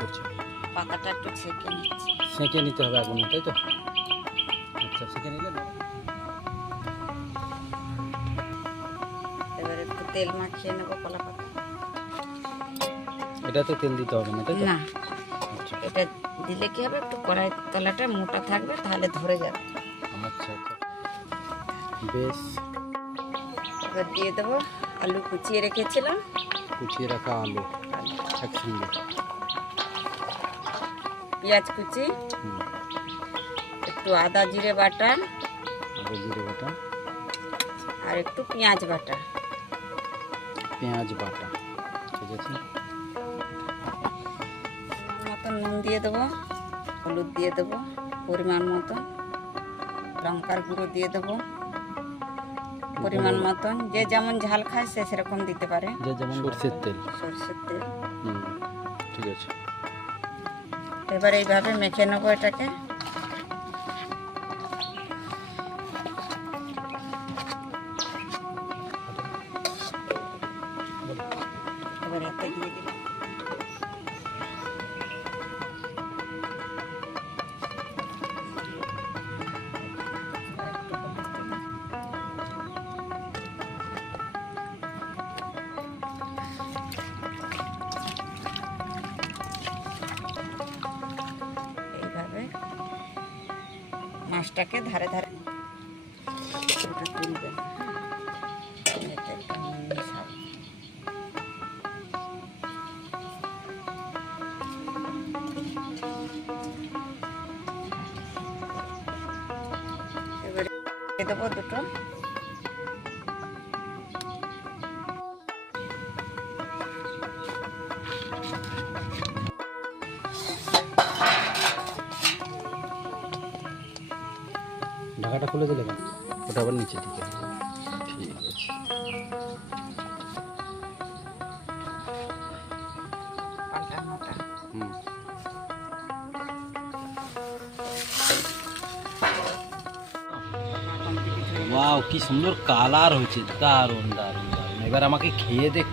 করছো? পাতাটা একটু ছেঁকে নিচ্ছি। সেঁকে নিতে হবে আগুনে, তাই তো? আচ্ছা, সেঁকে নিলে না? এবার একটু তেল মাখিয়ে নেবো কলা পাতা। এটাতে তেল দিতে হবে না, তাই তো? না, আচ্ছা এটা দিলে কি হবে, একটু কড়াই তলাটা মোটা থাকবে, তাহলে ধরে যাবে। আচ্ছা আচ্ছা, বেশ। এবার দিয়ে দেবো আলু কুচিয়ে রেখেছিলাম। কুচিয়ে রাখা আলু একসঙ্গে। পেঁয়াজ কুচি, হুম, একটু আদা জিরে বাটা, আদা জিরে বাটা, আর একটু পেঁয়াজ বাটা। পেঁয়াজ বাটা, ঠিক আছে। মতন নুন দিয়ে দেবো, হলুদ দিয়ে দেবো পরিমাণ মতন, লঙ্কার গুঁড়ো দিয়ে দেবো পরিমাণ মতন। যে যেমন ঝাল খায় সে সেরকম দিতে পারে। যে যেমন সরষের তেল। সরষের তেল। হুম, ঠিক আছে। এবার এইভাবে মেখে নেবো এটাকে। এবার এতে দিয়ে দিলাম। এইভাবে মাছটাকে ধারে ধারে ওটা তুলবেন। এতে একটু নুন মেশাবো। এবারে দিয়ে দেবো দুটো। ঢাকাটা খুলে দিলে কেন? ওটা আবার নিচে দিকে। ঠিক আছে। পাল্টানোটা। হুম, ওয়াও, কি সুন্দর কালার হয়েছে, দারুণ দারুণ দারুণ। এবার আমাকে খেয়ে দেখ।